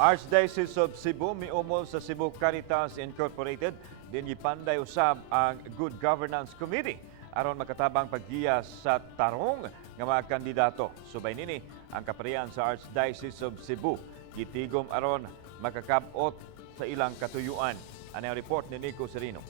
Archdiocese of Cebu miumol sa Cebu Caritas Incorporated din gipanday usab ang Good Governance Committee aron makatabang paggiya sa tarong nga mga kandidato. Subay nini ang kaparian sa Archdiocese of Cebu gitigom aron makakabot sa ilang katuyuan. Ano ang report ni Nico Serino?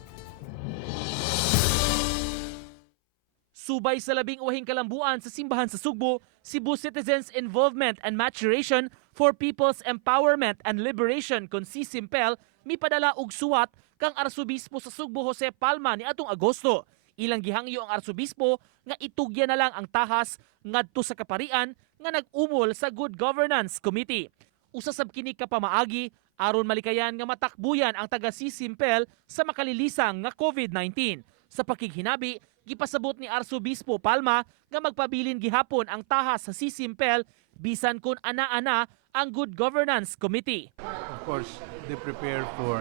Subay sa 11 kalambuan sa simbahan sa Sugbo, Cebu Citizens Involvement and Maturation for People's Empowerment and Liberation kon CICIMPEL mipadala og suwat kang Arsobispo sa Sugbo Jose Palma ni atong Agosto. Ilang gihangyo ang Arsobispo nga itugya na lang ang tahas ngadto sa kaparian nga nag-umol sa Good Governance Committee. Usa sab kini ka pamaagi aron malikayan nga matakbuyan ang taga CICIMPEL sa makalilisang nga COVID-19. Sa pakighinabi, gipasabot ni Arsobispo Palma nga magpabilin gihapon ang tahas sa CICIMPEL bisan kun ana-ana ang Good Governance Committee. Of course, they prepare for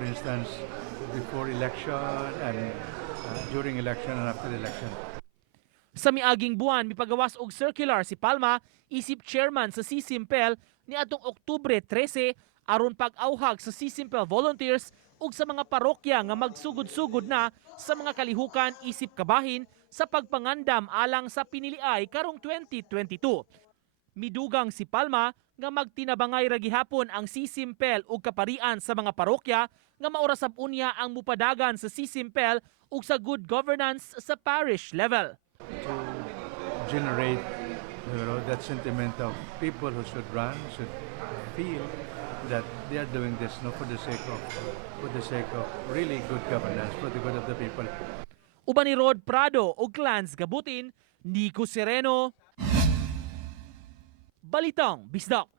instance, before election and during election and after election. Sa miaging buwan, mipagawas og circular si Palma, isip chairman sa CICIMPEL ni atong Oktubre 13 aron pag-auhag sa CICIMPEL volunteers ug sa mga parokya nga magsugod-sugod na sa mga kalihukan isip kabahin sa pagpangandam alang sa piniliay karong 2022. Midugang si Palma nga magtinabangay ra gihapon ang CICIMPEL ug kaparian sa mga parokya nga maorasab unya ang mupadagan sa CICIMPEL ug sa good governance sa parish level. To generate that sentiment of people who should run, should feel that they are doing this for the sake of really good governance, for the good of the people. Uban ni Rod Prado ug Clans Gabutin, Nico Sereno, Balitang Bisdak.